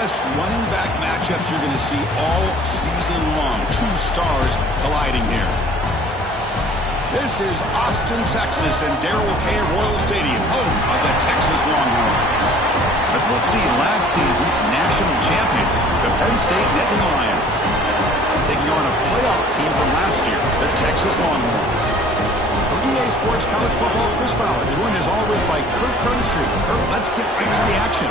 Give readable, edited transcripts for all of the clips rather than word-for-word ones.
best running back matchups you're going to see all season long. Two stars colliding here. This is Austin, Texas, and Darrell K. Royal Stadium, home of the Texas Longhorns. As we'll see, last season's national champions, the Penn State Nittany Lions, taking on a playoff team from last year, the Texas Longhorns. For EA Sports College Football, Chris Fowler, joined as always by Kirk Kernstreet. Kirk, let's get right to the action.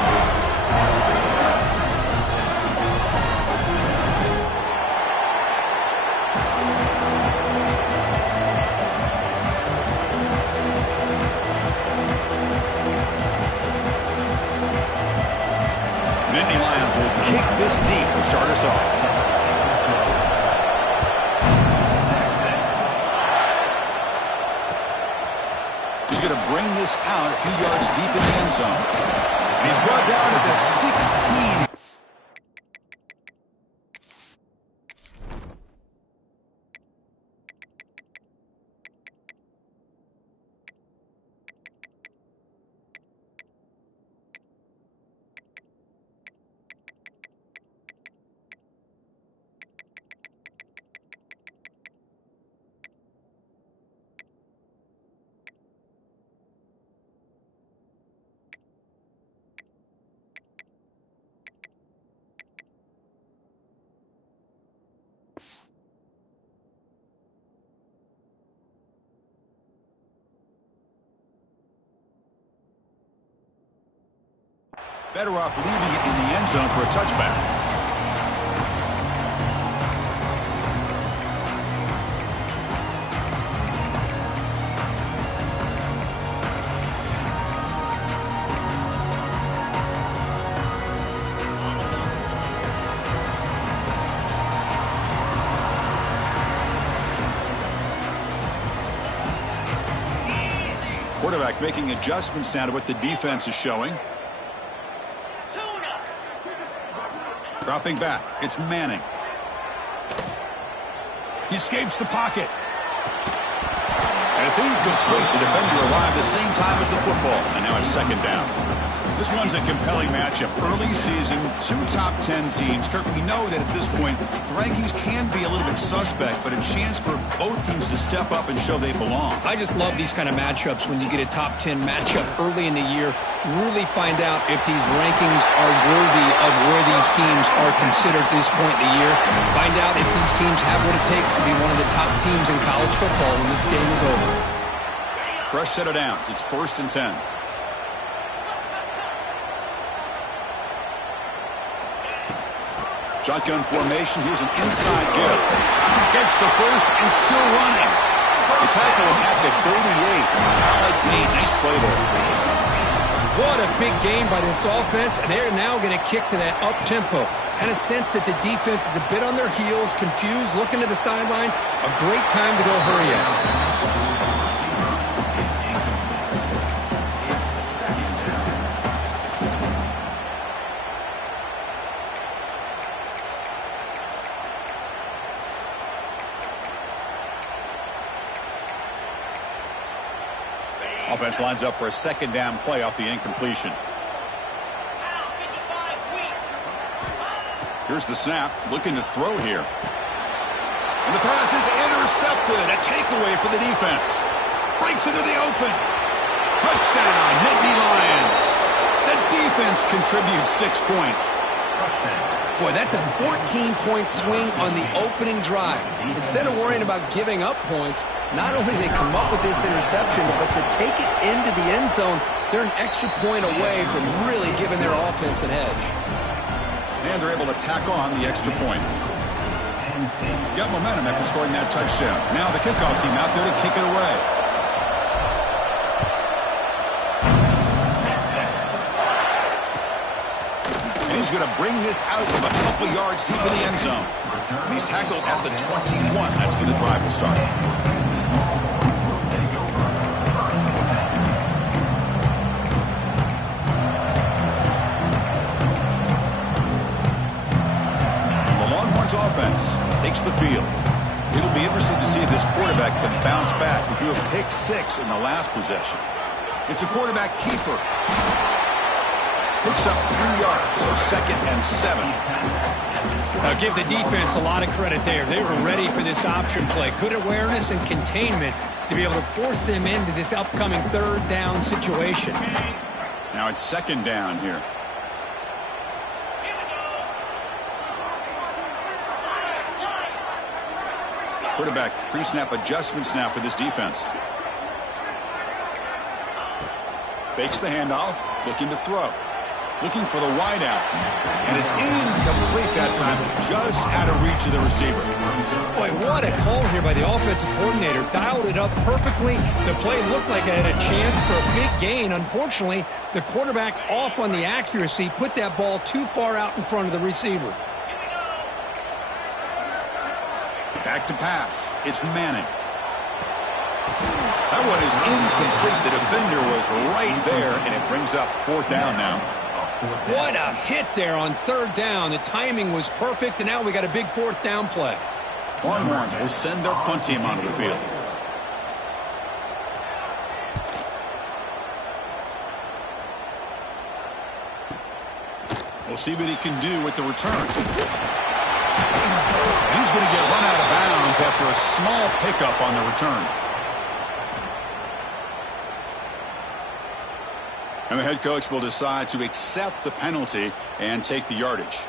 Nittany Lions will kick this deep to start us off. He's going to bring this out a few yards deep in the end zone. And he's brought down at the 16. Better off leaving it in the end zone for a touchback. Quarterback making adjustments now to what the defense is showing. Dropping back, it's Manning. He escapes the pocket. And it's incomplete. The defender arrived the same time as the football. And now it's second down. This one's a compelling matchup. Early season, two top 10 teams. Kirk, we know that at this point, the rankings can be a little bit suspect, but a chance for both teams to step up and show they belong. I just love these kind of matchups when you get a top 10 matchup early in the year. Really find out if these rankings are worthy of where these teams are considered at this point in the year. Find out if these teams have what it takes to be one of the top teams in college football when this game is over. Fresh set of downs. It's 1st and 10. Shotgun formation. Here's an inside give. Gets the first and still running. They tackle him at the 38. Solid gain. Nice play there. What a big game by this offense, and they're now going to kick to that up-tempo. Kind of sense that the defense is a bit on their heels, confused, looking to the sidelines. A great time to go hurry up. Offense lines up for a second down play off the incompletion. Here's the snap, looking to throw here. And the pass is intercepted. A takeaway for the defense. Breaks into the open. Touchdown, Nittany Lions. The defense contributes 6 points. Boy, that's a 14-point swing on the opening drive. Instead of worrying about giving up points, not only do they come up with this interception, but to take it into the end zone, they're an extra point away from really giving their offense an edge. And they're able to tack on the extra point. Got momentum after scoring that touchdown. Now the kickoff team out there to kick it away. He's going to bring this out from a couple yards deep in the end zone. And he's tackled at the 21. That's where the drive will start. The Longhorns offense takes the field. It'll be interesting to see if this quarterback can bounce back. He threw a pick 6 in the last possession. It's a quarterback keeper. Picks up 3 yards, so 2nd and 7. Give the defense a lot of credit there. They were ready for this option play. Good awareness and containment to be able to force them into this upcoming 3rd down situation. Now it's 2nd down here. Quarterback pre-snap adjustments now for this defense. Fakes the handoff, looking to throw. Looking for the wide out. And it's incomplete that time, just out of reach of the receiver. Boy, what a call here by the offensive coordinator. Dialed it up perfectly. The play looked like it had a chance for a big gain. Unfortunately, the quarterback off on the accuracy, put that ball too far out in front of the receiver. Back to pass. It's Manning. That one is incomplete. The defender was right there, and it brings up 4th down now. What a hit there on 3rd down. The timing was perfect, and now we got a big 4th down play. Longhorns will send their punt team onto the field. We'll see what he can do with the return. He's going to get run out of bounds after a small pickup on the return. And the head coach will decide to accept the penalty and take the yardage.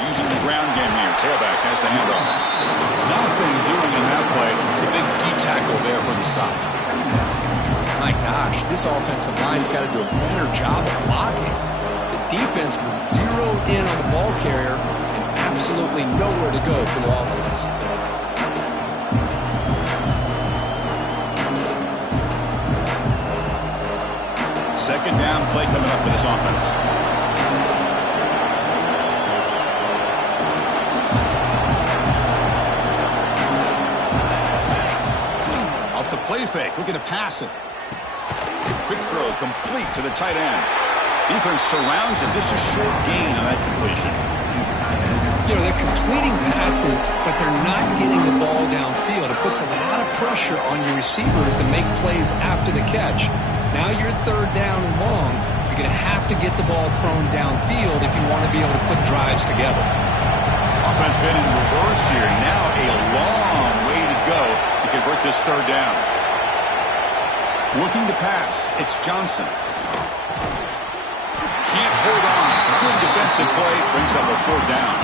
Using the ground game here. Tailback has the handoff. Nothing doing in that play. The big D-tackle there for the stop. My gosh, this offensive line's got to do a better job of blocking. The defense was zeroed in on the ball carrier and absolutely nowhere to go for the offense. Second down play coming up for this offense. Play fake, looking to pass it. Quick throw, complete to the tight end. Defense surrounds it, just a short gain on that completion. You know, they're completing passes, but they're not getting the ball downfield. It puts a lot of pressure on your receivers to make plays after the catch. Now you're 3rd down and long. You're going to have to get the ball thrown downfield if you want to be able to put drives together. Offense been in reverse here. Now a long way to go to convert this 3rd down. Looking to pass. It's Johnson. Can't hold on. Good defensive play. Brings up a 4th down.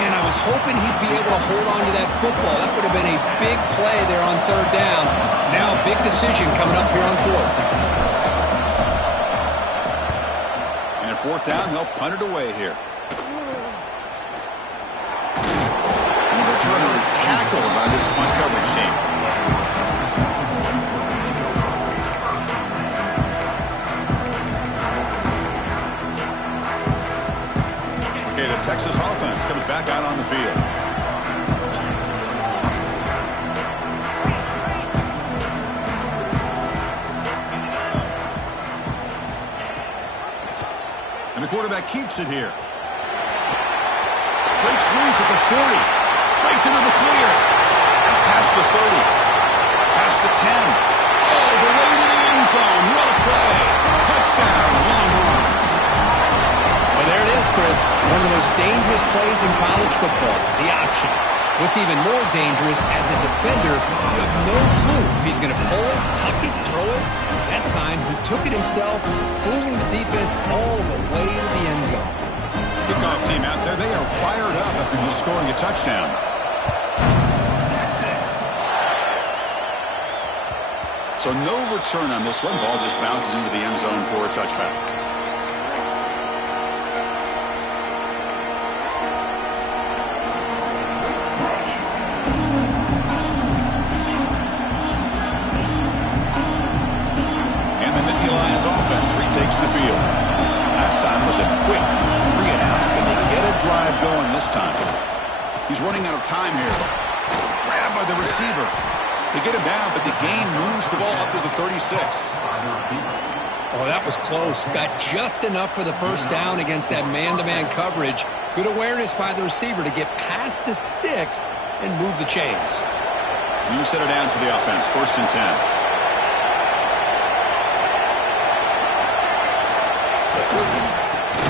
And I was hoping he'd be able to hold on to that football. That would have been a big play there on 3rd down. Now a big decision coming up here on 4th. And at 4th down, they'll punt it away here. And the returner is tackled by this punt coverage team. Okay, the Texas offense comes back out on the field. And the quarterback keeps it here. Breaks loose at the 40. Breaks into the clear. Past the 30. Past the 10. All the way to the end zone. What a play. Touchdown, Longhorns. Well, there it is, Chris. One of the most dangerous plays in college football, the option. What's even more dangerous, as a defender, you have no clue if he's going to pull it, tuck it, throw it. That time, he took it himself, fooling the defense all the way to the end zone. Kickoff team out there, they are fired up after just scoring a touchdown. So no return on this one. Ball just bounces into the end zone for a touchback. Retakes the field. Last time was a quick 3 and out. Can they get a drive going this time? He's running out of time here. Grabbed by the receiver. They get him down, but the gain moves the ball up to the 36. Oh, that was close. Got just enough for the first down against that man-to-man coverage. Good awareness by the receiver to get past the sticks and move the chains. New set of downs for the offense. 1st and 10.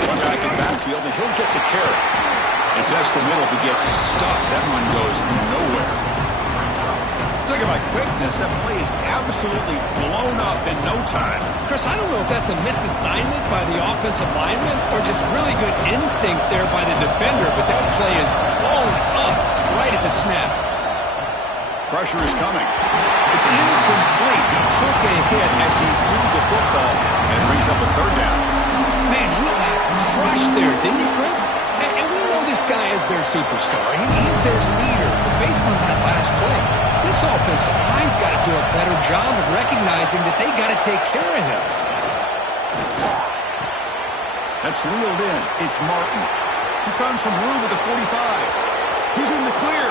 One back in the backfield, and he'll get the carry. It's S for middle, but gets stuffed. That one goes nowhere. Talk about quickness. That play is absolutely blown up in no time. Chris, I don't know if that's a misassignment by the offensive lineman or just really good instincts there by the defender, but that play is blown up right at the snap. Pressure is coming. It's incomplete. He took a hit as he threw the football and brings up a 3rd down. Man, he got crushed there, didn't he, Chris? And we know this guy is their superstar. He's their leader. But based on that last play, this offensive line's got to do a better job of recognizing that they got to take care of him. That's reeled in. It's Martin. He's found some room at the 45. He's in the clear.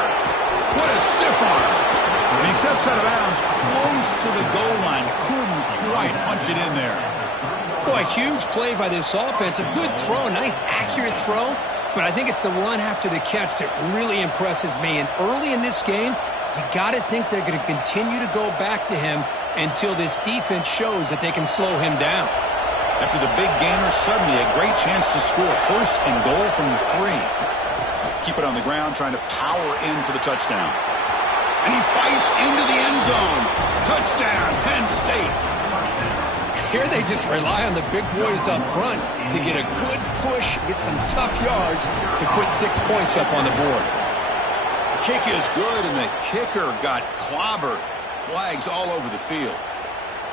What a stiff arm. And he steps out of bounds close to the goal line. Couldn't quite punch it in there. Boy, a huge play by this offense. A good throw, a nice accurate throw. But I think it's the run after the catch that really impresses me. And early in this game, you got to think they're going to continue to go back to him until this defense shows that they can slow him down. After the big gainer, suddenly a great chance to score. 1st and goal from the 3. Keep it on the ground, trying to power in for the touchdown. And he fights into the end zone. Touchdown, Penn State. Here they just rely on the big boys up front to get a good push, get some tough yards to put 6 points up on the board. Kick is good, and the kicker got clobbered. Flags all over the field.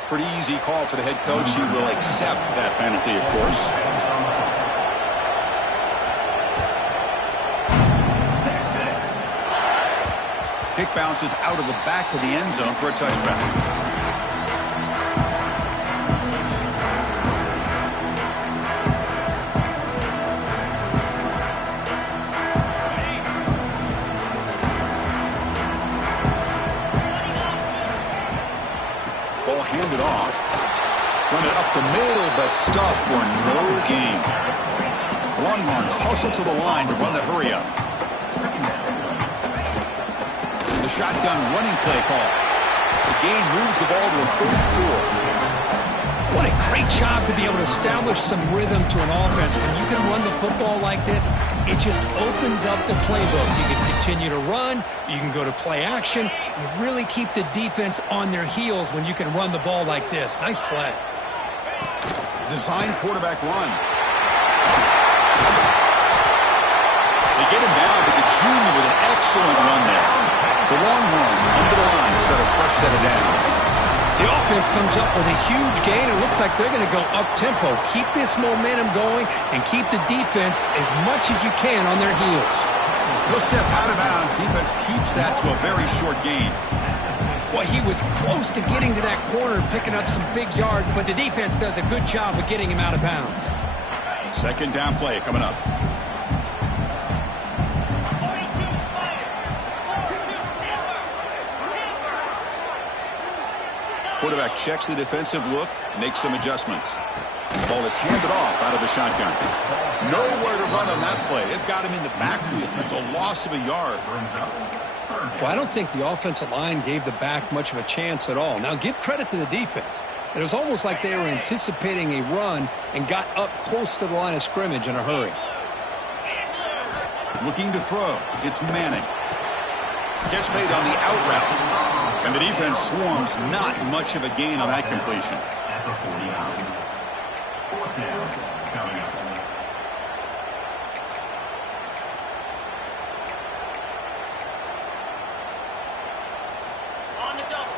Pretty easy call for the head coach. He will accept that penalty, of course. Kick bounces out of the back of the end zone for a touchback. Handed off. Run it up the middle, but stuffed for no gain. The Longhorns hustle to the line to run the hurry up. The shotgun running play call. The gain moves the ball to the 34. What a great job to be able to establish some rhythm to an offense. When you can run the football like this, it just opens up the playbook. You can continue to run. You can go to play action. You really keep the defense on their heels when you can run the ball like this. Nice play. Design quarterback run. They get him down, but the junior with an excellent run there. The Longhorns come to the line to set a fresh set of downs. The offense comes up with a huge gain. It looks like they're going to go up-tempo. Keep this momentum going and keep the defense as much as you can on their heels. He'll step out of bounds. Defense keeps that to a very short gain. Well, he was close to getting to that corner and picking up some big yards, but the defense does a good job of getting him out of bounds. 2nd down play coming up. Quarterback checks the defensive look, makes some adjustments. The ball is handed off out of the shotgun. Nowhere to run on that play. They've got him in the backfield. It's a loss of a yard. Well, I don't think the offensive line gave the back much of a chance at all. Now, give credit to the defense. It was almost like they were anticipating a run and got up close to the line of scrimmage in a hurry. Looking to throw. It's Manning. Catch made on the out route. And the defense swarms, not much of a gain on that completion. On the double.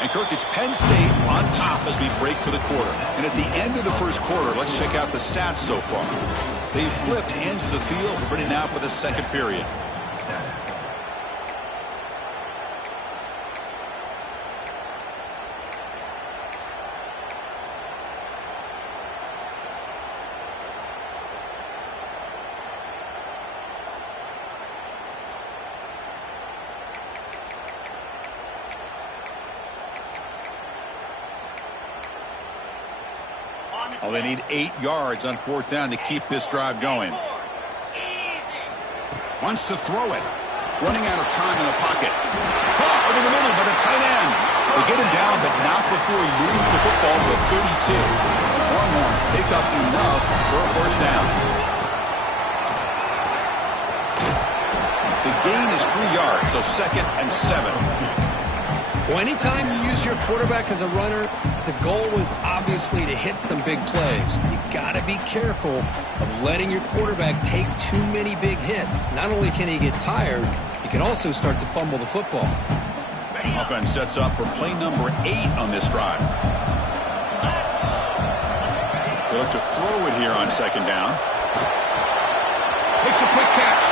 And Kirk, it's Penn State on top as we break for the quarter. And at the end of the first quarter, let's check out the stats so far. They've flipped into the field. We're ready now for the second period. Oh, they need 8 yards on 4th down to keep this drive going. Wants to throw it. Running out of time in the pocket. Caught over the middle by the tight end. They get him down, but not before he moves the football to 32. Longhorns pick up enough for a 1st down. The gain is 3 yards, so 2nd and 7. Well, anytime you use your quarterback as a runner, the goal is obviously to hit some big plays. You got to be careful of letting your quarterback take too many big hits. Not only can he get tired, he can also start to fumble the football. Offense sets up for play number 8 on this drive. They look to throw it here on 2nd down. Makes a quick catch.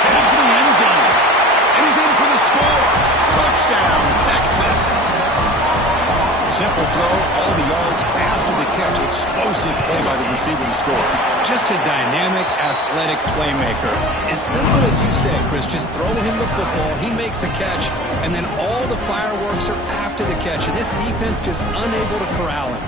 Headed for the end zone. And he's in for the score. Touchdown, Texas. Simple throw, all the yards after the catch. Explosive play by the receiver to score. Just a dynamic, athletic playmaker. As simple as you say, Chris, just throw him the football, he makes a catch, and then all the fireworks are after the catch. And this defense just unable to corral him.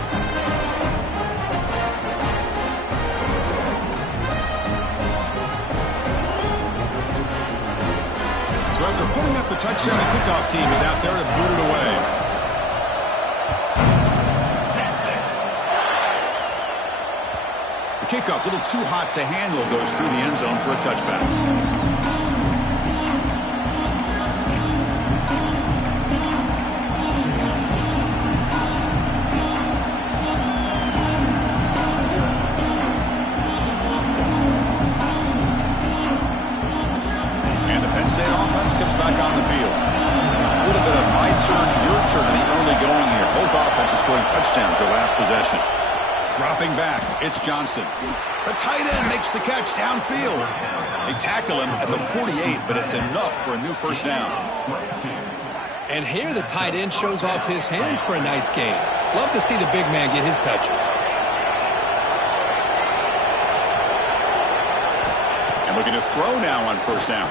So after putting up the touchdown, the kickoff team is out there to boot it away. Kickoff, a little too hot to handle, goes through the end zone for a touchback. And the Penn State offense comes back on the field. A little bit of my turn, your turn in the early going here. Both offenses scoring touchdowns their last possession. Dropping back, it's Johnson. The tight end makes the catch downfield. They tackle him at the 48, but it's enough for a new 1st down. And here the tight end shows off his hands for a nice gain. Love to see the big man get his touches. And looking to throw now on 1st down.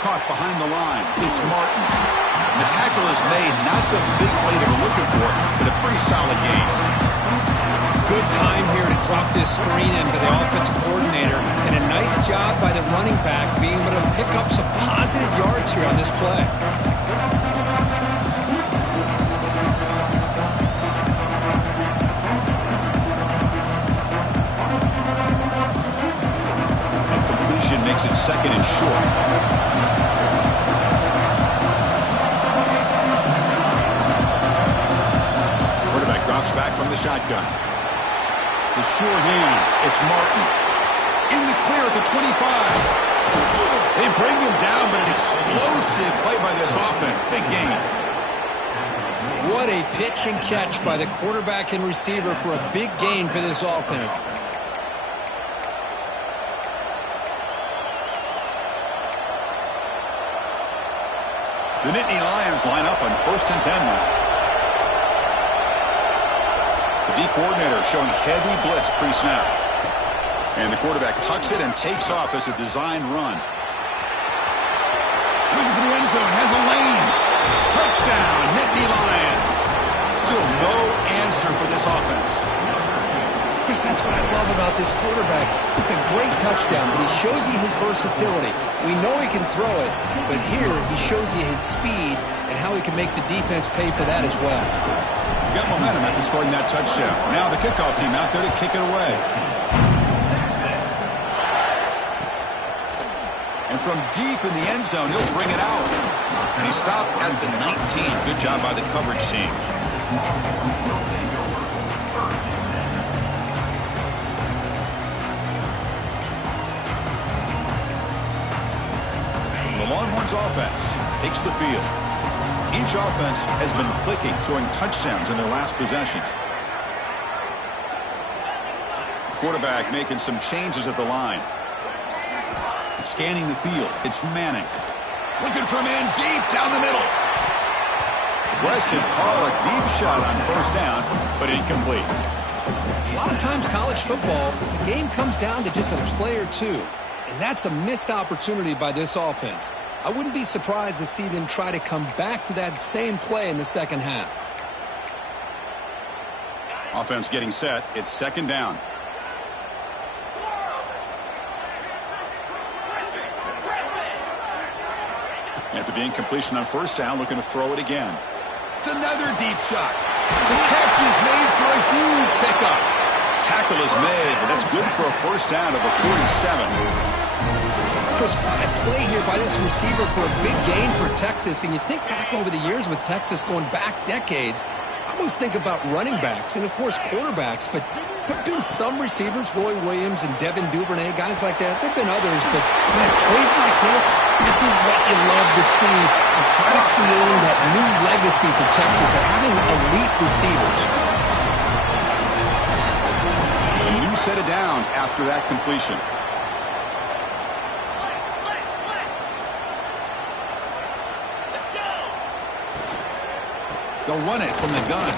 Caught behind the line. It's Martin. And the tackle is made, not the big play they were looking for, but a pretty solid gain. Good time here to drop this screen in by the offensive coordinator, and a nice job by the running back being able to pick up some positive yards here on this play. And completion makes it 2nd and short. Quarterback drops back from the shotgun. The sure hands, it's Martin. In the clear at the 25. They bring him down, but an explosive play by this offense. Big gain. What a pitch and catch by the quarterback and receiver for a big gain for this offense. The Nittany Lions line up on 1st and 10 now. The D coordinator showing heavy blitz pre-snap. And the quarterback tucks it and takes off as a designed run. Looking for the end zone, has a lane. Touchdown, Nittany Lions. Still no answer for this offense. Chris, that's what I love about this quarterback. It's a great touchdown, but he shows you his versatility. We know he can throw it, but here he shows you his speed and how he can make the defense pay for that as well. Got momentum after scoring that touchdown. Now the kickoff team out there to kick it away. And from deep in the end zone, he'll bring it out. And he stopped at the 19. Good job by the coverage team. The Longhorns offense takes the field. Each offense has been clicking, scoring touchdowns in their last possessions. Quarterback making some changes at the line. Scanning the field, it's Manning. Looking for a man deep down the middle. Aggressive call, a deep shot on 1st down, but incomplete. A lot of times college football, the game comes down to just a play or two. And that's a missed opportunity by this offense. I wouldn't be surprised to see them try to come back to that same play in the 2nd half. Offense getting set. It's second down. After the incompletion on first down, looking to throw it again. It's another deep shot. The catch is made for a huge pickup. Tackle is made, but that's good for a first down of the 47. Chris, what a play here by this receiver for a big gain for Texas. And you think back over the years with Texas going back decades, I always think about running backs and, of course, quarterbacks. But there have been some receivers, Roy Williams and Devin Duvernay, guys like that. There have been others, but, man, plays like this is what you love to see. And try to creating that new legacy for Texas of having elite receivers. A new set of downs after that completion. They'll run it from the gun.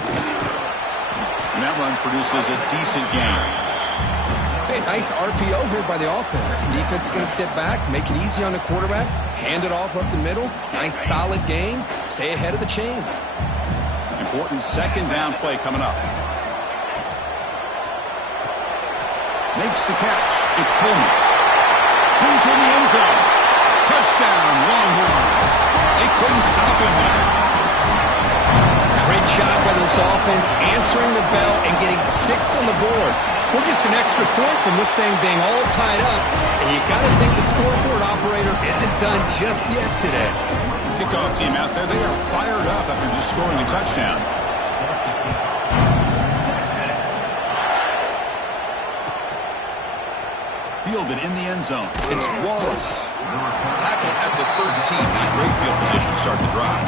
And that run produces a decent gain. Hey, nice RPO here by the offense. Defense is going to sit back, make it easy on the quarterback, hand it off up the middle. Nice solid gain. Stay ahead of the chains. Important second down play coming up. Makes the catch. It's Coleman. Into the end zone. Touchdown, Longhorns. They couldn't stop him there. Great job by this offense, answering the bell and getting 6 on the board. We're just an extra point from this thing being all tied up, and you got to think the scoreboard operator isn't done just yet today. Kickoff team out there, they are fired up after just scoring a touchdown. Fielded in the end zone. It's Wallace. Tackle at the 13. Not great field position to start the drive.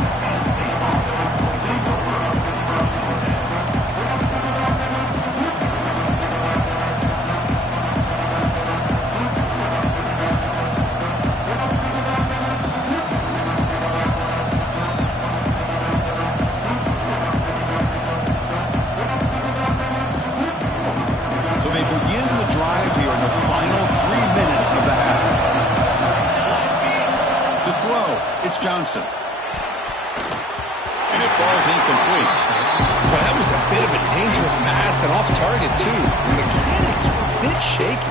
It's Johnson. And it falls incomplete. Well, that was a bit of a dangerous pass and off target, too. The mechanics were a bit shaky.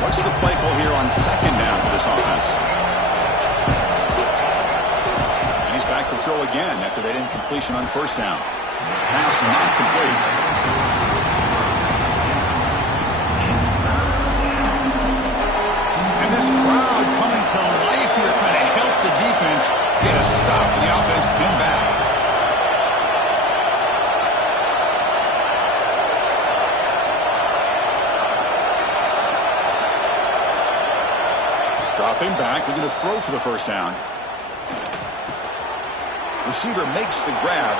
What's the play call here on second down for this offense? And he's back to throw again after that incompletion on first down. Pass not complete. This crowd coming to life here trying to help the defense get a stop. The offense pinned back. Dropping back, looking to throw for the first down. Receiver makes the grab.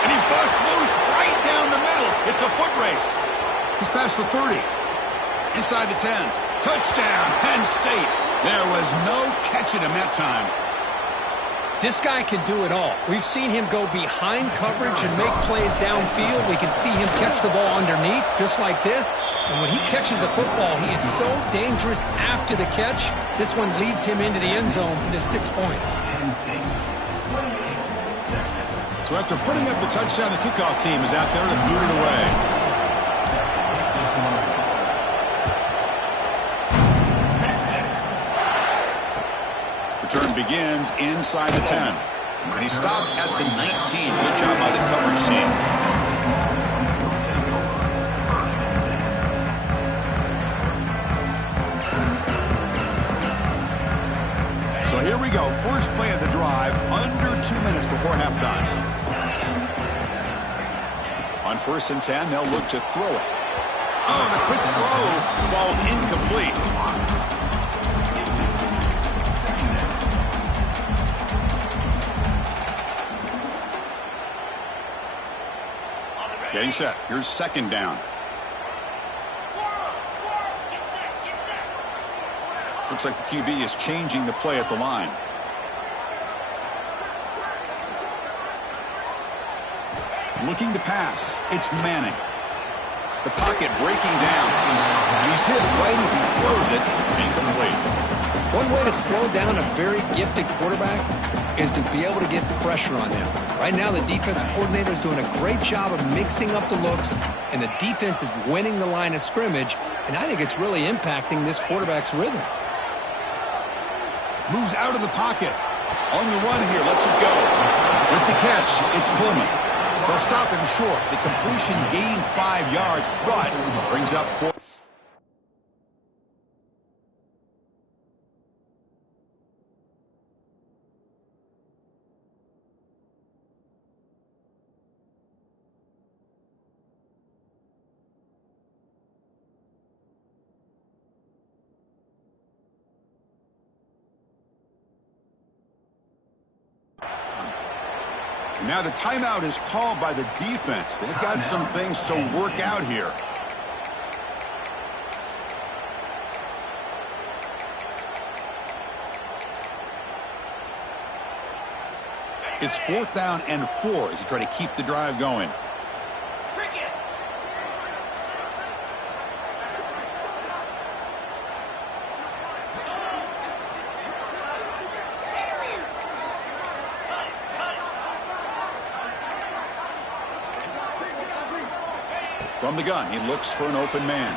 And he busts loose right down the middle. It's a foot race. He's past the 30. Inside the 10. Touchdown, Penn State. There was no catching him that time. This guy can do it all. We've seen him go behind coverage and make plays downfield. We can see him catch the ball underneath, just like this. And when he catches a football, he is so dangerous after the catch. This one leads him into the end zone for the 6 points. So after putting up the touchdown, the kickoff team is out there to boot it away. Return begins inside the 10. And he stopped at the 19. Good job by the coverage team. So here we go. First play of the drive, under 2 minutes before halftime. On first and 10, they'll look to throw it. Oh, the quick throw falls incomplete. Getting set. Here's second down. Looks like the QB is changing the play at the line. Looking to pass. It's Manning. The pocket breaking down. And he's hit right as he throws it. Incomplete. One way to slow down a very gifted quarterback is to be able to get pressure on him. Right now, the defense coordinator is doing a great job of mixing up the looks, and the defense is winning the line of scrimmage, and I think it's really impacting this quarterback's rhythm. Moves out of the pocket. On the run here, lets it go. With the catch, it's Coleman. They'll stop him short. The completion gained 5 yards, but brings up 4. Now the timeout is called by the defense. They've got some things to work out here. It's 4th down and 4 as you try to keep the drive going. From the gun, he looks for an open man.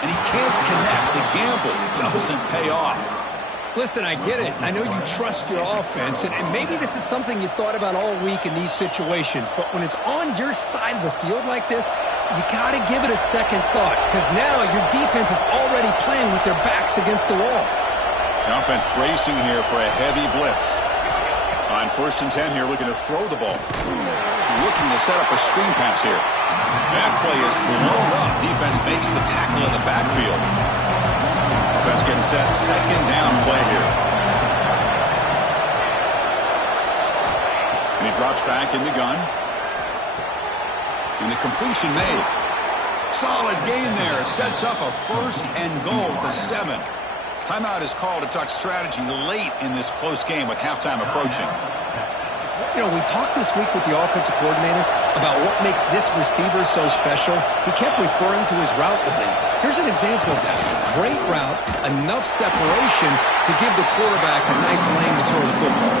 And he can't connect. The gamble doesn't pay off. Listen, I get it. I know you trust your offense, and maybe this is something you thought about all week in these situations, but when it's on your side of the field like this, you got to give it a second thought, because now your defense is already playing with their backs against the wall. The offense bracing here for a heavy blitz. On 1st and 10 here, looking to throw the ball. Looking to set up a screen pass here. That play is blown up. Defense makes the tackle in the backfield. Offense getting set. 2nd down play here. And he drops back in the gun. And the completion made. Solid gain there. It sets up a 1st and goal at the 7. Timeout is called to talk strategy late in this close game with halftime approaching. You know, we talked this week with the offensive coordinator about what makes this receiver so special. He kept referring to his route with him. Here's an example of that. Great route, enough separation to give the quarterback a nice lane to throw the football.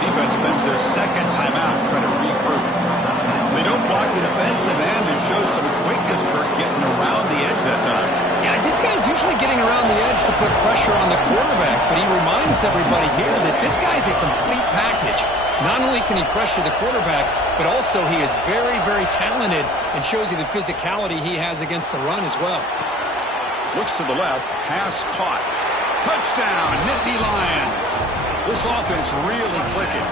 Defense spends their 2nd timeout to try to regroup. They don't block the defensive end and show some quickness, Kirk, getting around the edge that time. Yeah, this guy's usually getting around the edge to put pressure on the quarterback, but he reminds everybody here that this guy's a complete package. Not only can he pressure the quarterback, but also he is very, very talented and shows you the physicality he has against the run as well. Looks to the left, pass caught. Touchdown, Nittany Lions. This offense really clicking.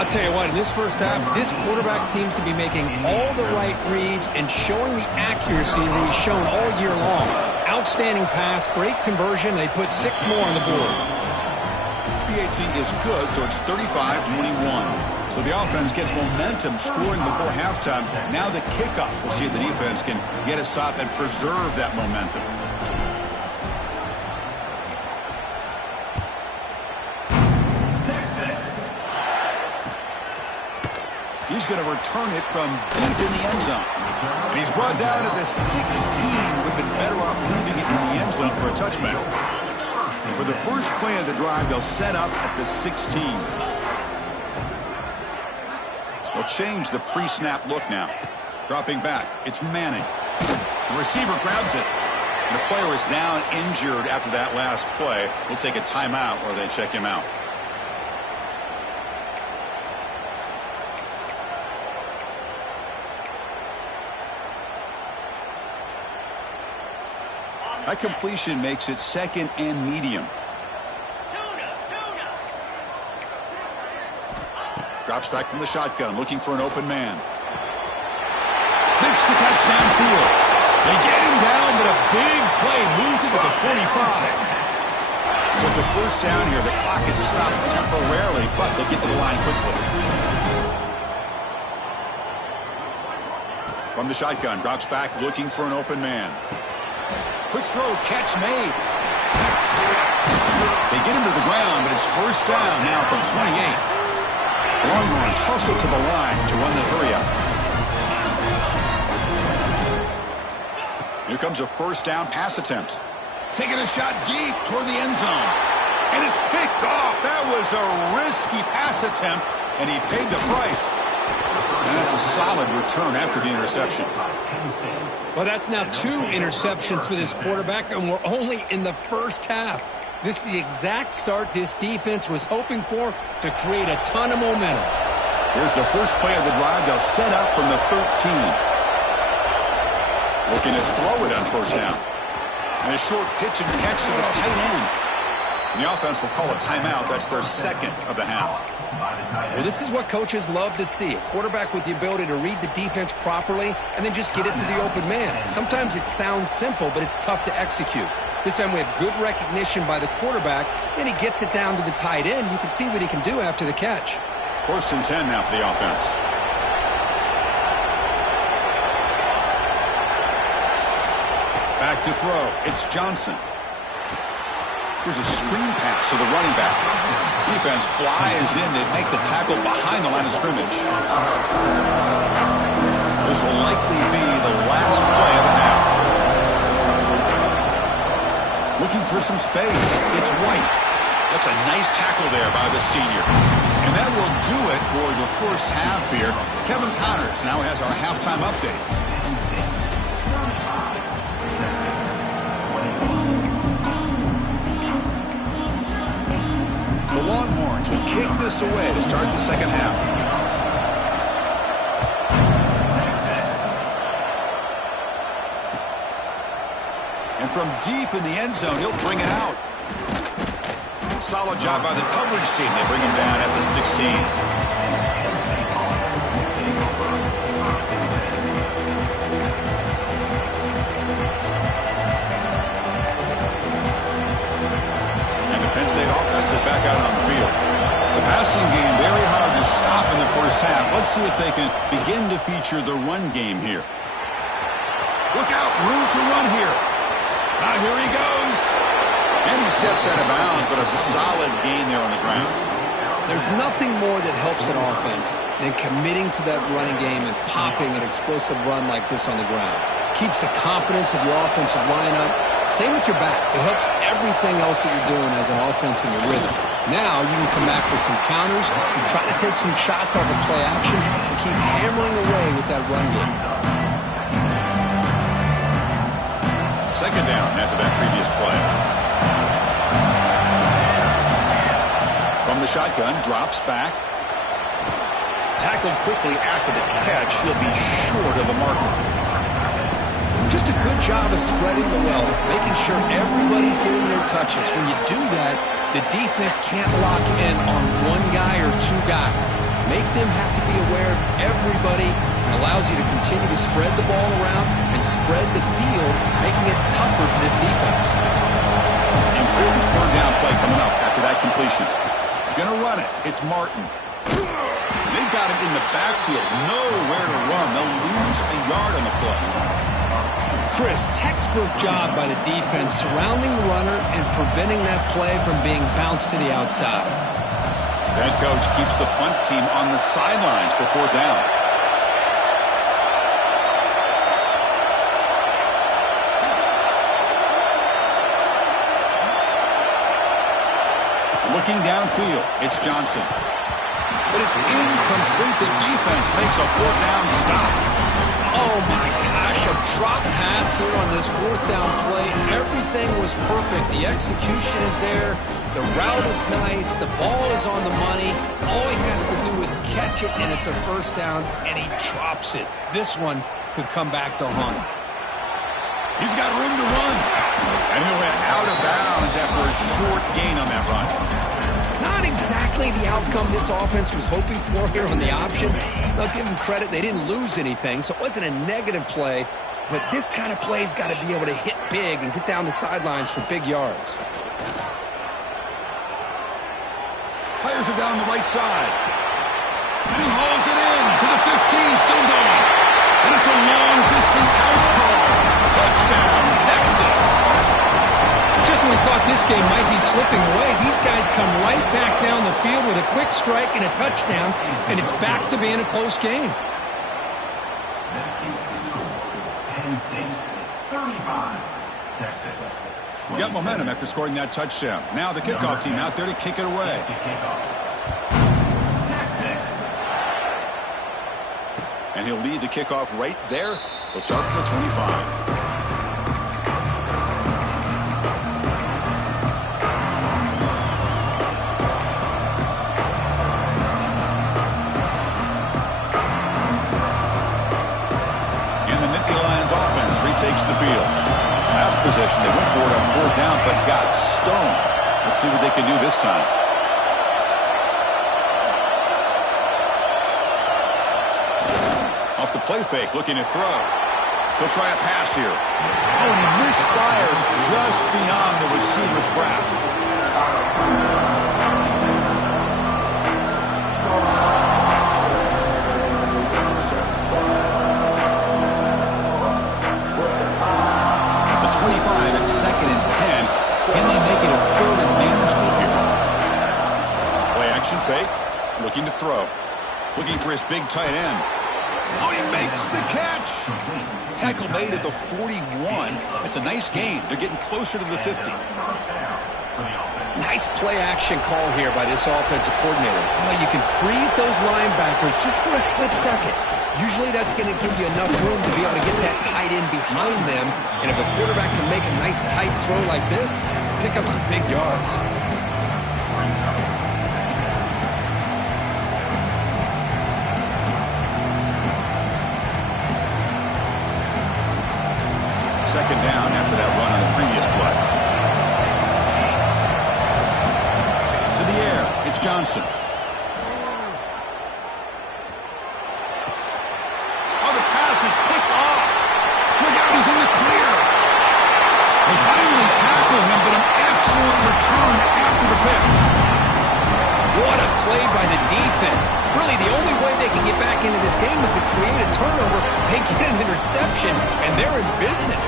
I'll tell you what, in this first half, this quarterback seems to be making all the right reads and showing the accuracy that he's shown all year long. Outstanding pass, great conversion. They put 6 more on the board. PAT is good, so it's 35-21. So the offense gets momentum scoring before halftime. Now the kickoff. We'll see if the defense can get a stop and preserve that momentum. He's going to return it from deep in the end zone. And he's brought down at the 16. We've been better off leaving it in the end zone for a touchback. And for the first play of the drive, they'll set up at the 16. They'll change the pre-snap look now. Dropping back, it's Manning. The receiver grabs it. And the player is down injured after that last play. We'll take a timeout or they check him out. That completion makes it 2nd and medium. Drops back from the shotgun, looking for an open man. Makes the catch downfield. They get him down, but a big play moves it to the 45. So it's a 1st down here. The clock is stopped temporarily, but they'll get to the line quickly. From the shotgun, drops back, looking for an open man. Quick throw, catch made. They get him to the ground, but it's 1st down now at the 28. Longhorns hustle to the line to run the hurry-up. Here comes a 1st down pass attempt. Taking a shot deep toward the end zone. And it's picked off. That was a risky pass attempt, and he paid the price. And that's a solid return after the interception. Well, that's now 2 interceptions for this quarterback, and we're only in the first half. This is the exact start this defense was hoping for to create a ton of momentum. Here's the first play of the drive. They'll set up from the 13. Looking to throw it on first down. And a short pitch and catch to the tight end. And the offense will call a timeout. That's their second of the half. Well, this is what coaches love to see. A quarterback with the ability to read the defense properly and then just get it to the open man. Sometimes it sounds simple, but it's tough to execute. This time we have good recognition by the quarterback, and he gets it down to the tight end. You can see what he can do after the catch. 1st and 10 now for the offense. Back to throw. It's Johnson. Here's a screen pass to the running back. Defense flies in to make the tackle behind the line of scrimmage. This will likely be the last play of the half. Looking for some space. It's White. That's a nice tackle there by the senior. And that will do it for the first half here. Kevin Connors now has our halftime update. The Longhorns will kick this away to start the second half. And from deep in the end zone, he'll bring it out. Solid job by the coverage team. They bring him down at the 16. Is back out on the field. The passing game very hard to stop in the first half. Let's see if they can begin to feature the run game here. Look out, room to run here. Now here he goes. And he steps out of bounds, but a solid gain there on the ground. There's nothing more that helps an offense than committing to that running game and popping an explosive run like this on the ground. Keeps the confidence of your offensive lineup. Same with your back. It helps everything else that you're doing as an offense in your rhythm. Now you can come back with some counters and try to take some shots off of play action and keep hammering away with that run game. Second down after that previous play. From the shotgun, drops back. Tackled quickly after the catch. He'll be short of the marker. Just a good job of spreading the wealth, making sure everybody's getting their touches. When you do that, the defense can't lock in on one guy or 2 guys. Make them have to be aware of everybody. It allows you to continue to spread the ball around and spread the field, making it tougher for this defense. Important 3rd down play coming up after that completion. Going to run it. It's Martin. They've got him in the backfield. Nowhere to run. They'll lose a yard on the play. Chris, textbook job by the defense surrounding the runner and preventing that play from being bounced to the outside. The head coach keeps the punt team on the sidelines for 4th down. Looking downfield, it's Johnson. But it's incomplete. The defense makes a 4th down stop. Oh, my gosh, a drop pass here on this 4th down play. Everything was perfect. The execution is there. The route is nice. The ball is on the money. All he has to do is catch it, and it's a 1st down, and he drops it. This one could come back to haunt him. He's got room to run. And he'll head out of bounds after a short gain on that run. Not exactly the outcome this offense was hoping for here on the option. I'll give them credit. They didn't lose anything, so it wasn't a negative play. But this kind of play's got to be able to hit big and get down the sidelines for big yards. Players are down the right side. And he hauls it in to the 15, still going. And it's a long-distance house call. Touchdown, Texas. Just when we thought this game might be slipping away, these guys come right back down the field with a quick strike and a touchdown, and it's back to being a close game. That keeps the score. Penn State 35, Texas You got momentum after scoring that touchdown. Now the kickoff team out there to kick it away. And he'll lead the kickoff right there. He'll start from the 25. Takes the field. Last possession, they went for it on 4th down, but got stoned. Let's see what they can do this time. Off the play fake, looking to throw. He'll try a pass here. Oh, and he misfires just beyond the receiver's grasp. At 2nd and 10. Can they make it a 3rd and manageable here? Play action fake. Looking to throw. Looking for his big tight end. Oh, he makes the catch. Tackle made at the 41. It's a nice gain. They're getting closer to the 50. Nice play action call here by this offensive coordinator. Oh, you can freeze those linebackers just for a split second. Usually that's going to give you enough room to be able to get that tight end behind them. And if a quarterback can make a nice tight throw like this, pick up some big yards. Second down after that run on the previous play. To the air, it's Johnson. Is picked off. Look out, he's in the clear. They finally tackle him, but an excellent return after the pick. What a play by the defense. Really, the only way they can get back into this game is to create a turnover. They get an interception, and they're in business.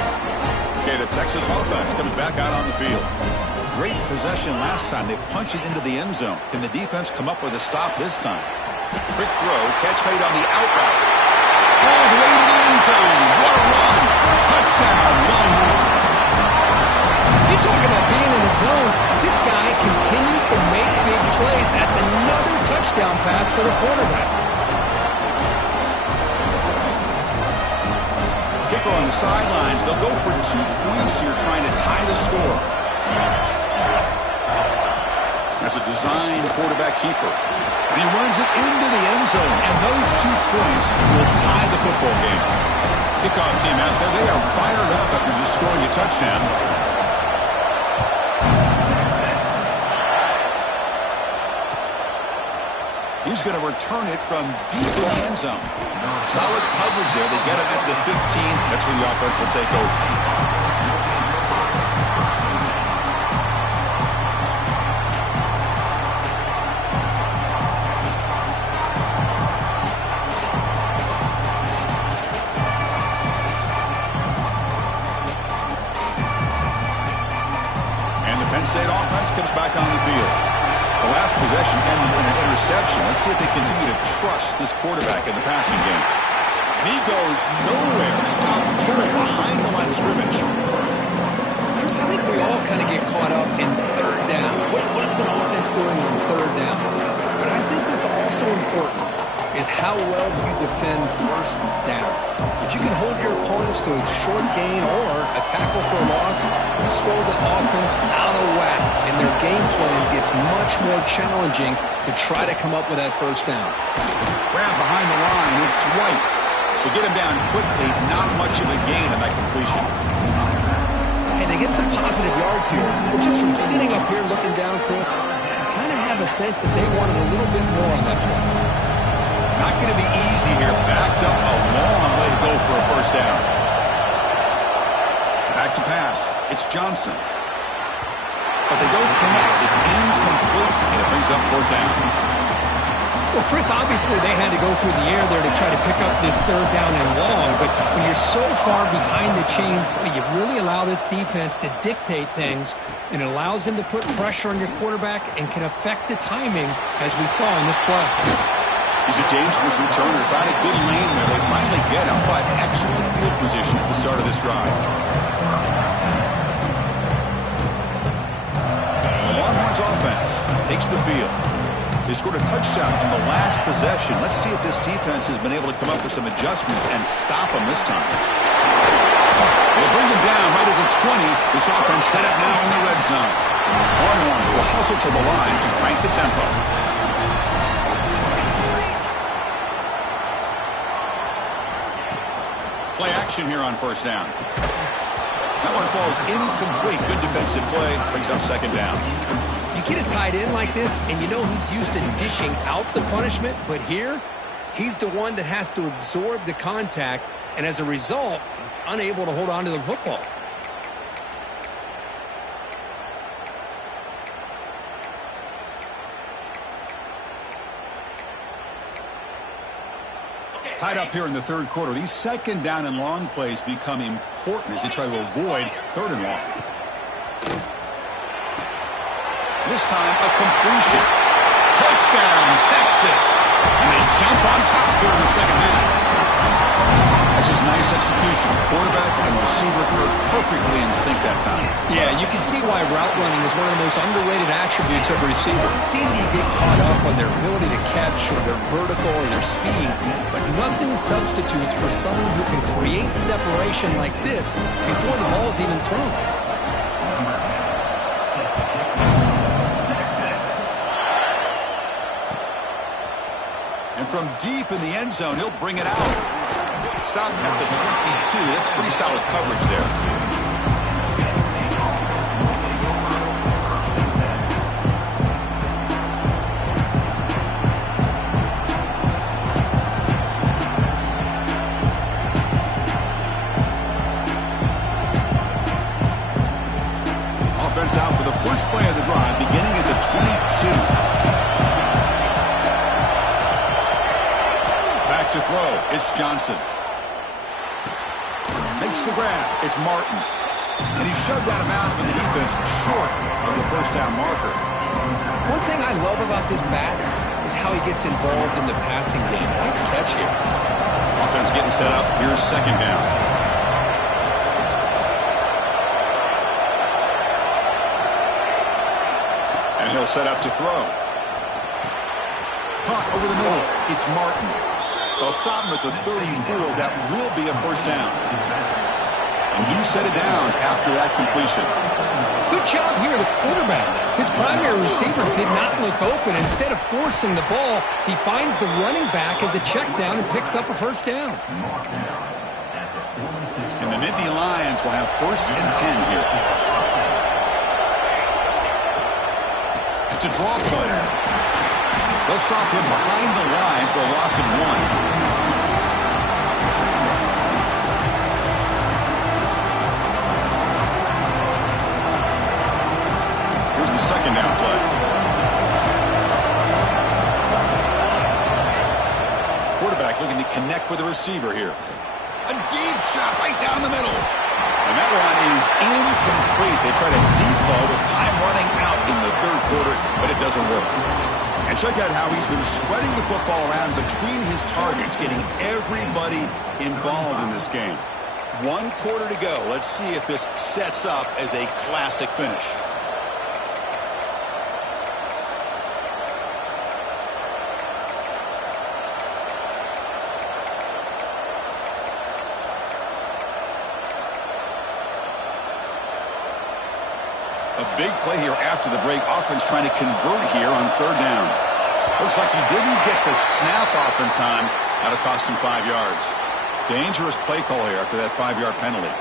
Okay, the Texas offense comes back out on the field. Great possession last time. They punch it into the end zone. Can the defense come up with a stop this time? Quick throw, catch made on the out route. All the way to the end zone. What a run. Touchdown, Longhorns. You talk about being in the zone. This guy continues to make big plays. That's another touchdown pass for the quarterback. Kicker on the sidelines. They'll go for 2 points here, trying to tie the score. That's a design quarterback keeper. And he runs it into the end zone, and those 2 points will tie the football game. Kickoff team out there, they are fired up after just scoring a touchdown. He's going to return it from deep in the end zone. Solid coverage there. They get him at the 15. That's where the offense will take over. State offense comes back on the field. The last possession ended in an interception. Let's see if they continue to trust this quarterback in the passing game. And he goes nowhere. Stopped full behind the line of scrimmage. Chris, I think we all kind of get caught up in 3rd down. What's an offense doing on 3rd down? But I think what's also important is how well you defend 1st down. If you can hold your opponents to a short gain or a tackle for a loss, you throw the offense out of whack, and their game plan gets much more challenging to try to come up with that 1st down. Grab behind the line, it's White. They get him down quickly, not much of a gain on that completion. Hey, they get some positive yards here, but just from sitting up here looking down, Chris, I kind of have a sense that they wanted a little bit more on that play. Not going to be easy here. Backed up a long way to go for a 1st down. Back to pass. It's Johnson. But they don't connect. It's incomplete, and it brings up 4th down. Well, Chris, obviously they had to go through the air there to try to pick up this 3rd down and long, but when you're so far behind the chains, boy, you really allow this defense to dictate things, and it allows them to put pressure on your quarterback and can affect the timing, as we saw in this play. He's a dangerous returner. Found a good lane there. They finally get him, but excellent field position at the start of this drive. offense takes the field. They scored a touchdown on the last possession. Let's see if this defense has been able to come up with some adjustments and stop them this time. They bring them down right at the 20. This offense set up now in the red zone. Longhorns will hustle to the line to crank the tempo. Play action here on first down. That one falls incomplete. Good defensive play. Brings up second down. You get a tight end like this, and you know he's used to dishing out the punishment, but here, he's the one that has to absorb the contact, and as a result, he's unable to hold on to the football. Tied up here in the third quarter. These second down and long plays become important as they try to avoid third and long. This time, a completion. Touchdown, Texas. And they jump on top here in the second half. That's just nice execution. Quarterback and receiver were perfectly in sync that time. Yeah, you can see why route running is one of the most underrated attributes of a receiver. It's easy to get caught up on their ability to catch or their vertical or their speed, but nothing substitutes for someone who can create separation like this before the ball's even thrown. And from deep in the end zone, he'll bring it out. Stop at the 22. That's pretty solid coverage there. Offense out for the first play of the drive, beginning at the 22. To throw, it's Johnson. Makes the grab, it's Martin. And he's shoved out of bounds, but the defense short of the first down marker. One thing I love about this back is how he gets involved in the passing game. Nice catch here. Offense getting set up, here's second down. And he'll set up to throw. Punt over the middle, it's Martin. They'll stop him at the 34. That will be a first down. A new set of downs after that completion. Good job here, the quarterback. His primary receiver did not look open. Instead of forcing the ball, he finds the running back as a check down and picks up a first down. And the Nittany Lions will have first and 10 here. It's a draw play. They'll stop him behind the line for a loss of 1. Here's the second down play. Quarterback looking to connect with the receiver here. A deep shot right down the middle. And that one is incomplete. They try to deep ball with time running out in the third quarter, but it doesn't work. And check out how he's been spreading the football around between his targets, getting everybody involved in this game. 1 quarter to go. Let's see if this sets up as a classic finish. A big play here after the break. Offense trying to convert here on third down. Looks like he didn't get the snap off in time. That'll cost him 5 yards. Dangerous play call here after that 5-yard penalty.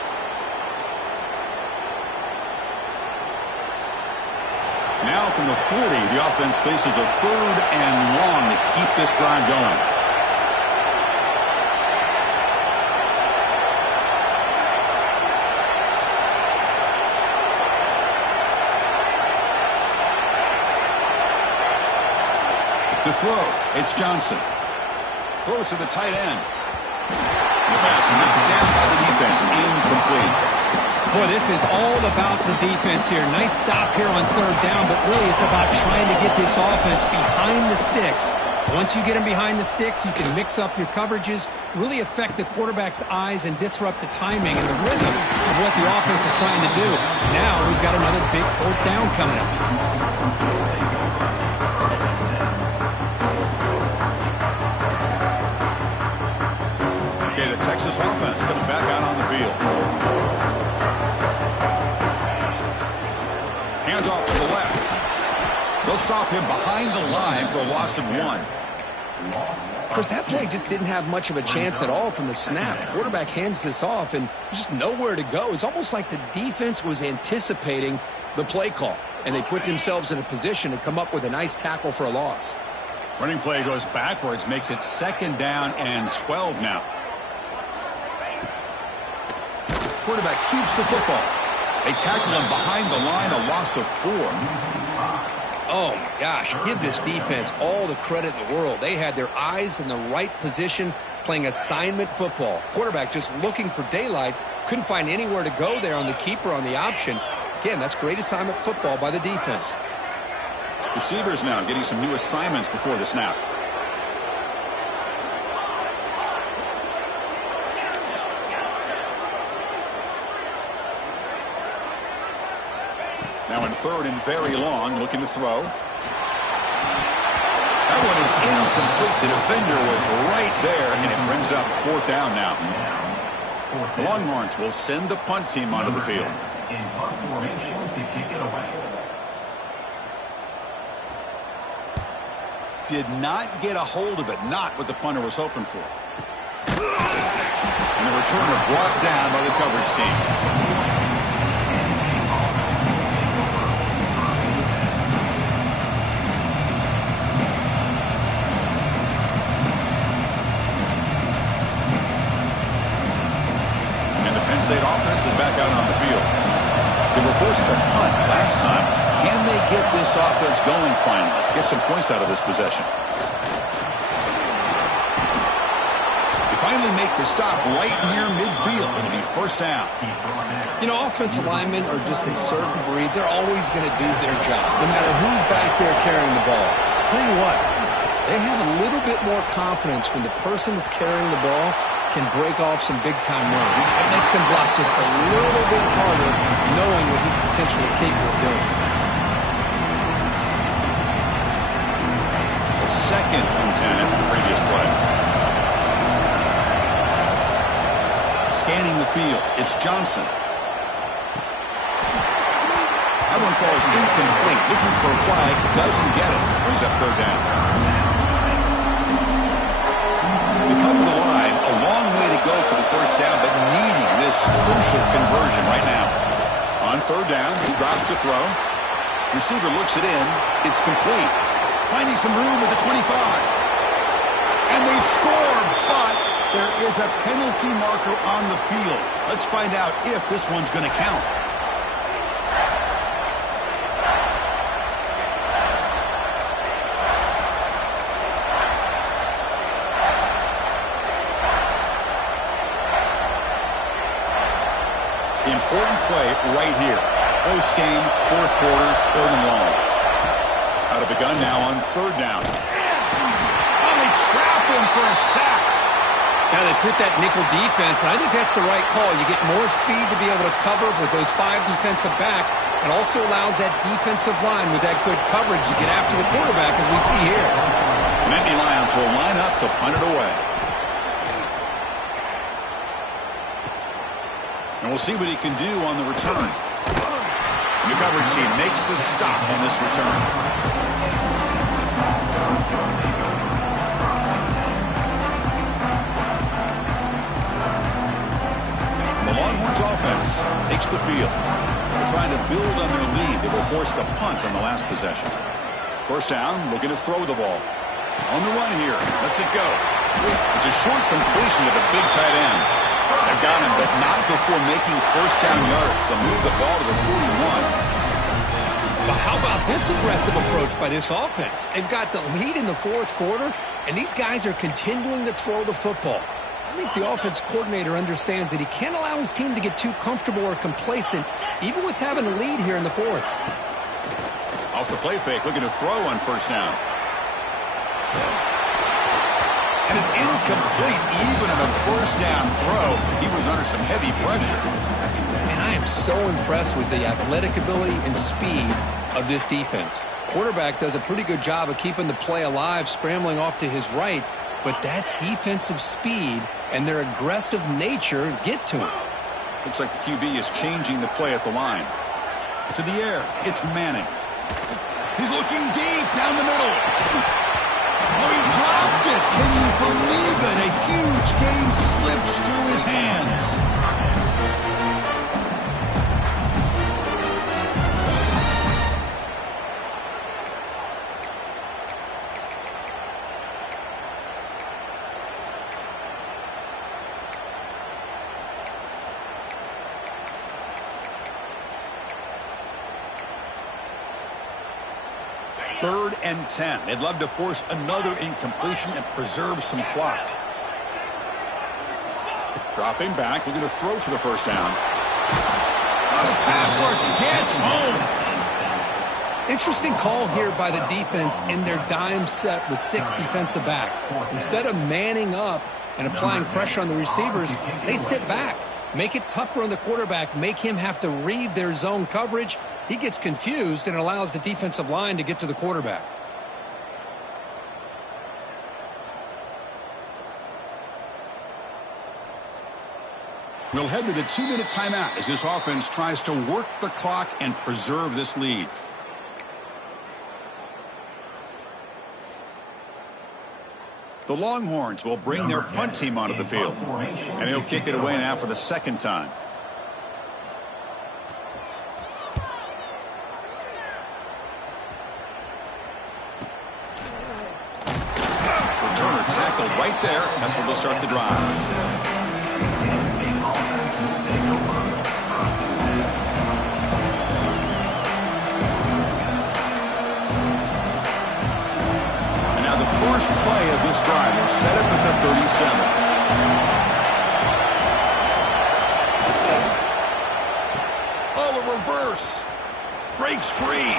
Now from the 40, the offense faces a third and long to keep this drive going. To throw, it's Johnson. Throws to the tight end. The pass knocked down by the defense. Incomplete. Boy, this is all about the defense here. Nice stop here on third down, but really it's about trying to get this offense behind the sticks. Once you get them behind the sticks, you can mix up your coverages, really affect the quarterback's eyes and disrupt the timing and the rhythm of what the offense is trying to do. Now we've got another big fourth down coming up. The Texas offense comes back out on the field. Hands off to the left. They'll stop him behind the line for a loss of 1. Chris, that play just didn't have much of a chance at all from the snap. Quarterback hands this off and just nowhere to go. It's almost like the defense was anticipating the play call, and they put themselves in a position to come up with a nice tackle for a loss. Running play goes backwards, makes it 2nd down and 12 now. Quarterback keeps the football. They tackle him behind the line, a loss of 4. Oh, my gosh, give this defense all the credit in the world. They had their eyes in the right position, playing assignment football. Quarterback just looking for daylight, couldn't find anywhere to go there on the keeper on the option. Again, that's great assignment football by the defense. Receivers now getting some new assignments before the snap. Now in 3rd and very long, looking to throw. That one is incomplete. The defender was right there, and it brings up 4th down now. The Longhorns will send the punt team onto the field. In punt formation to kick it away. Did not get a hold of it. Not what the punter was hoping for. And the returner brought down by the coverage team. State offense is back out on the field. They were forced to punt last time. Can they get this offense going finally? Get some points out of this possession. They finally make the stop right near midfield. It'll be 1st down. You know, offensive linemen are just a certain breed. They're always going to do their job, no matter who's back there carrying the ball. I'll tell you what, they have a little bit more confidence when the person that's carrying the ball can break off some big-time runs. It makes him block just a little bit harder, knowing what he's potentially capable of doing. So 2nd and 10 after the previous play. Scanning the field, it's Johnson. That one falls incomplete. Looking for a flag, doesn't get it. Brings up 3rd down. We come to the line, a long way to go for the 1st down, but needing this crucial conversion right now. On 3rd down, he drops to throw. Receiver looks it in. It's complete. Finding some room at the 25. And they score, but there is a penalty marker on the field. Let's find out if this one's going to count. Important play right here. Close game, 4th quarter, 3rd and long. Out of the gun now on 3rd down. Oh, they trap him for a sack. Now they put that nickel defense, and I think that's the right call. You get more speed to be able to cover with those 5 defensive backs. It also allows that defensive line with that good coverage to get after the quarterback, as we see here. Nittany Lions will line up to punt it away. And we'll see what he can do on the return. The coverage team makes the stop on this return. The Longhorns offense takes the field. They're trying to build on their lead. They were forced to punt on the last possession. 1st down, looking to throw the ball. On the run here, lets it go. It's a short completion to the big tight end. They've got him, but not before making 1st down yards. They'll move the ball to the 41. But how about this aggressive approach by this offense? They've got the lead in the 4th quarter, and these guys are continuing to throw the football. I think the offense coordinator understands that he can't allow his team to get too comfortable or complacent, even with having a lead here in the 4th. Off the play fake, looking to throw on 1st down. And it's incomplete. Even in a 1st down throw, he was under some heavy pressure. And I am so impressed with the athletic ability and speed of this defense. Quarterback does a pretty good job of keeping the play alive, scrambling off to his right. but that defensive speed and their aggressive nature get to him. Looks like the QB is changing the play at the line. To the air, it's Manning. He's looking deep down the middle. Oh, he dropped it. Can you believe it? A huge gain slips through his hands. Third and 10. They'd love to force another incompletion and preserve some clock. Dropping back, looking to throw for the first down. The pass rush gets home. Interesting call here by the defense in their dime set with 6 defensive backs. Instead of manning up and applying pressure on the receivers, they sit back. Make it tougher on the quarterback. Make him have to read their zone coverage. He gets confused and allows the defensive line to get to the quarterback. We'll head to the 2-minute timeout as this offense tries to work the clock and preserve this lead. The Longhorns will bring their punt team onto the field. And he'll kick it away now for the second time. Returner tackled right there. That's where they'll start the drive. First play of this drive will set up at the 37. Oh, a reverse. Breaks free.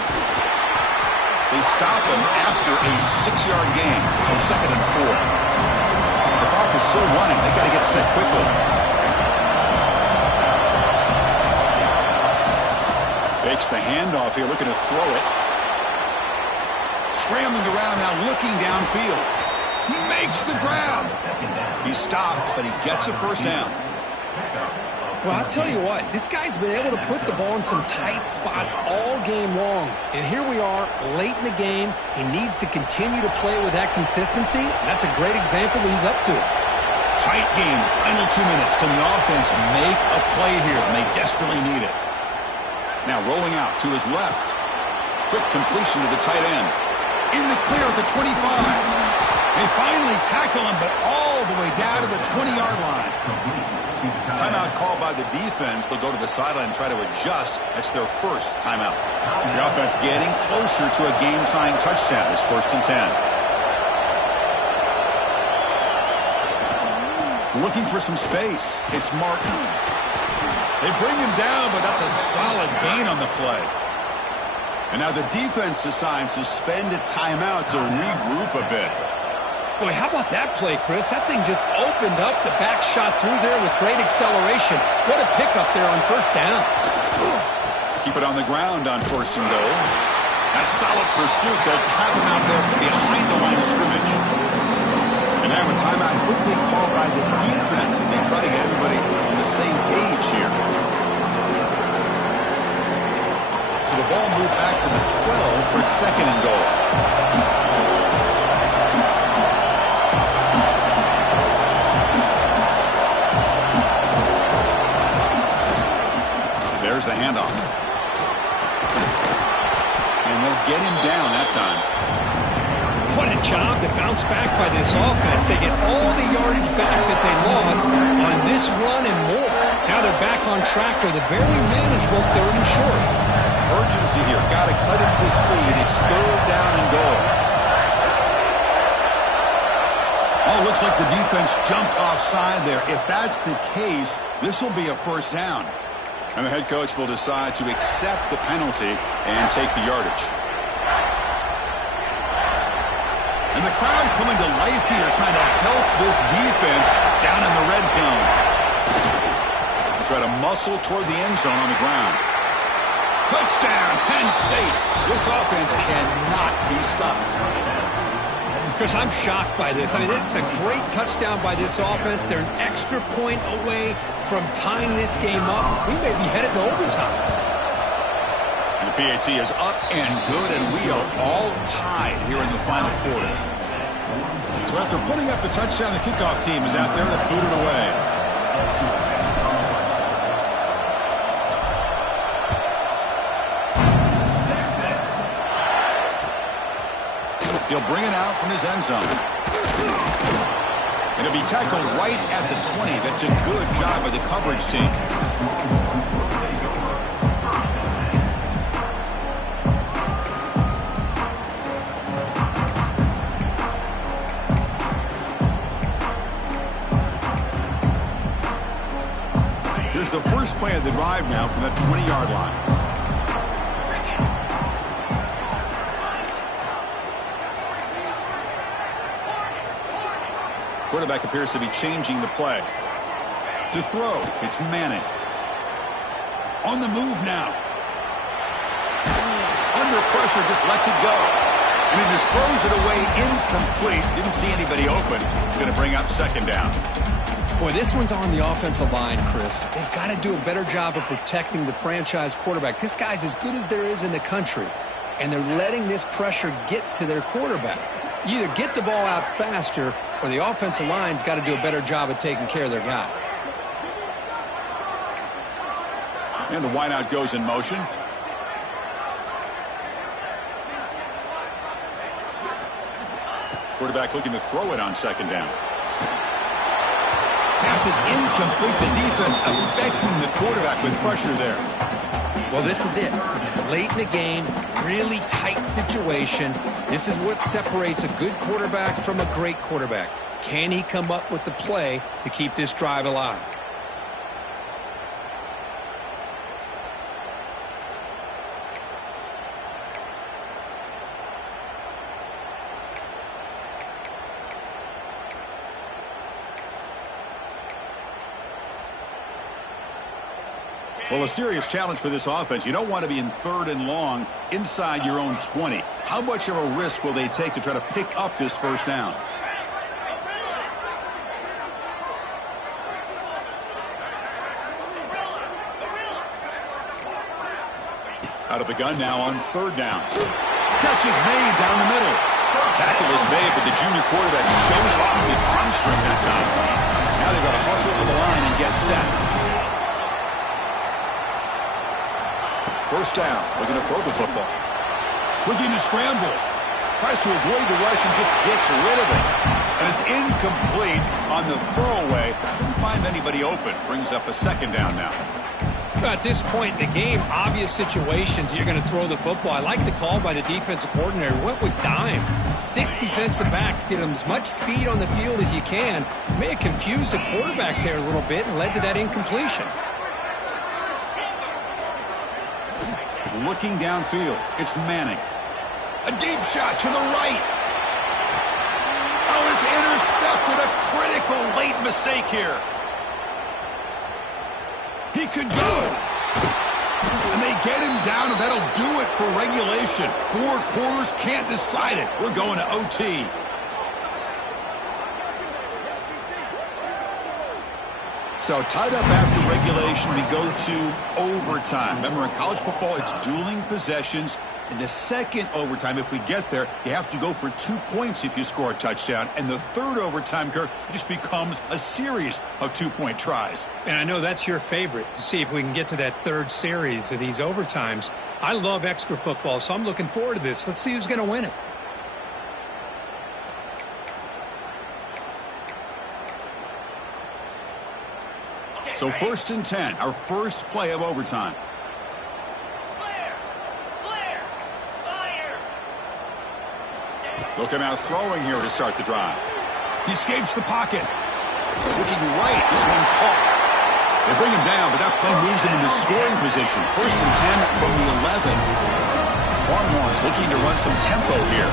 They stop him after a 6-yard gain, so 2nd and 4. The clock is still running. They got to get set quickly. Fakes the handoff here, looking to throw it. Scrambling around now, looking downfield. He makes the grab. He's stopped, but he gets a first down. Well, I'll tell you what, this guy's been able to put the ball in some tight spots all game long. And here we are, late in the game. He needs to continue to play with that consistency. That's a great example that he's up to it. Tight game, final 2 minutes. Can the offense make a play here? And they desperately need it. Now rolling out to his left. Quick completion to the tight end. In the clear at the 25. They finally tackle him, but all the way down to the 20-yard line. Timeout called by the defense. They'll go to the sideline and try to adjust. That's their first timeout. The offense getting closer to a game-tying touchdown. It's 1st and 10. Looking for some space. It's Martin. They bring him down, but that's a solid gain on the play. And now the defense decides to spend a timeout to regroup a bit. Boy, how about that play, Chris? That thing just opened up. The back shot through there with great acceleration. What a pickup there on first down. Keep it on the ground on 1st and goal. That solid pursuit. They'll trap him out there behind the line of scrimmage. And now a timeout quickly called by the defense as they try to get everybody on the same page here. The ball moved back to the 12 for 2nd and goal. There's the handoff. And they'll get him down that time. What a job to bounce back by this offense. They get all the yardage back that they lost on this run and more. Now they're back on track with a very manageable 3rd and short. Urgency here. Got to cut into this lead. It's 3rd down and goal. Oh, looks like the defense jumped offside there. If that's the case, this will be a first down. And the head coach will decide to accept the penalty and take the yardage. And the crowd coming to life here, trying to help this defense down in the red zone. They try to muscle toward the end zone on the ground. Touchdown, Penn State. This offense cannot be stopped. Chris, I'm shocked by this. I mean, it's a great touchdown by this offense. They're an extra point away from tying this game up. We may be headed to overtime. And the PAT is up and good, and we are all tied here in the final quarter. So after putting up the touchdown, the kickoff team is out there to boot it away. He'll bring it out from his end zone. It'll be tackled right at the 20. That's a good job by the coverage team. Here's the first play of the drive now from that 20-yard line. Quarterback appears to be changing the play. To throw, it's Manning. On the move now. Under pressure, just lets it go. And he just throws it away incomplete. Didn't see anybody open. Going to bring up second down. Boy, this one's on the offensive line, Chris. They've got to do a better job of protecting the franchise quarterback. This guy's as good as there is in the country. And they're letting this pressure get to their quarterback. You either get the ball out faster or the offensive line's got to do a better job of taking care of their guy. And the wideout goes in motion. Quarterback looking to throw it on second down. Pass is incomplete. The defense affecting the quarterback with pressure there. Well, this is it. Late in the game, really tight situation. This is what separates a good quarterback from a great quarterback. Can he come up with the play to keep this drive alive? Well, a serious challenge for this offense. You don't want to be in third and long inside your own 20. How much of a risk will they take to try to pick up this first down? Out of the gun now on third down. Catch is made down the middle. Tackle is made, but the junior quarterback shows off his arm strength that time. Now they've got to hustle to the line and get set. First down, looking to throw the football. Looking to scramble. Tries to avoid the rush and just gets rid of it. And it's incomplete on the throwaway. Didn't find anybody open. Brings up a second down now. At this point in the game, obvious situations, you're going to throw the football. I like the call by the defensive coordinator. Went with dime. 6 defensive backs, get them as much speed on the field as you can. May have confused the quarterback there a little bit and led to that incompletion. Looking downfield, it's Manning. A deep shot to the right. Oh, it's intercepted. A critical late mistake here. He could go. And they get him down, and that'll do it for regulation. 4 quarters, can't decide it. We're going to OT. So tied up after regulation, we go to overtime. Remember, in college football, it's dueling possessions. In the second overtime, if we get there, you have to go for 2 points if you score a touchdown. And the third overtime, Kirk, just becomes a series of 2-point tries. And I know that's your favorite, to see if we can get to that third series of these overtimes. I love extra football, so I'm looking forward to this. Let's see who's going to win it. So 1st and 10, our first play of overtime. Looking out throwing here to start the drive. He escapes the pocket. Looking right, this one caught. They bring him down, but that play moves him into scoring position. 1st and 10 from the 11. Longhorns looking to run some tempo here.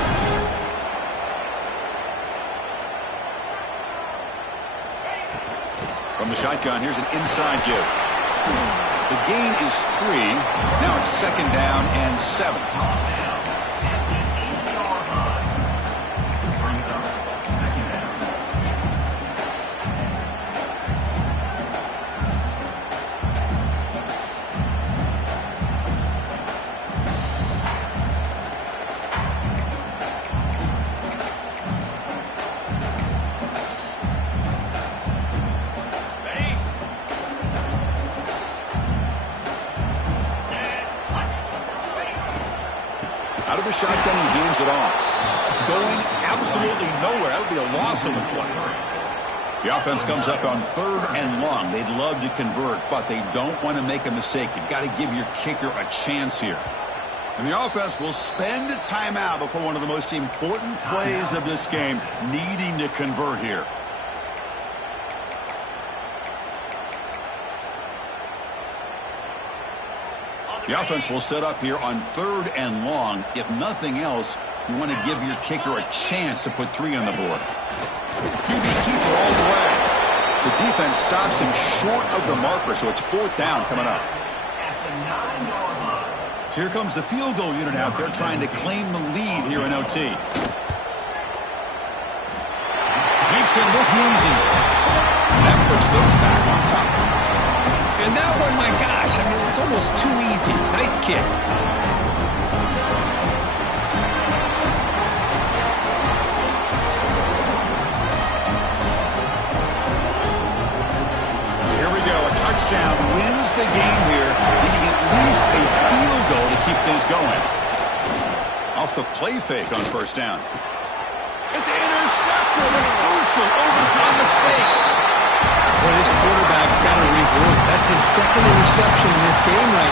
From the shotgun, here's an inside give. The gain is 3. Now it's 2nd down and 7. Out of the shotgun, he hands it off. Going absolutely nowhere. That would be a loss on the play. The offense comes up on 3rd and long. They'd love to convert, but they don't want to make a mistake. You've got to give your kicker a chance here. And the offense will spend a timeout before one of the most important plays of this game, needing to convert here. The offense will set up here on 3rd and long. If nothing else, you want to give your kicker a chance to put 3 on the board. QB keeper all the way. The defense stops him short of the marker, so it's 4th down coming up. So here comes the field goal unit out there trying to claim the lead here in OT. Makes it look easy. That puts them back on top. And that one, my gosh, I mean, it's almost too easy. Nice kick. Touchdown wins the game here, needing at least a field goal to keep things going. Off the play fake on 1st down. It's intercepted, a crucial overtime mistake. Boy, this quarterback's got to regroup. That's his 2nd interception in this game right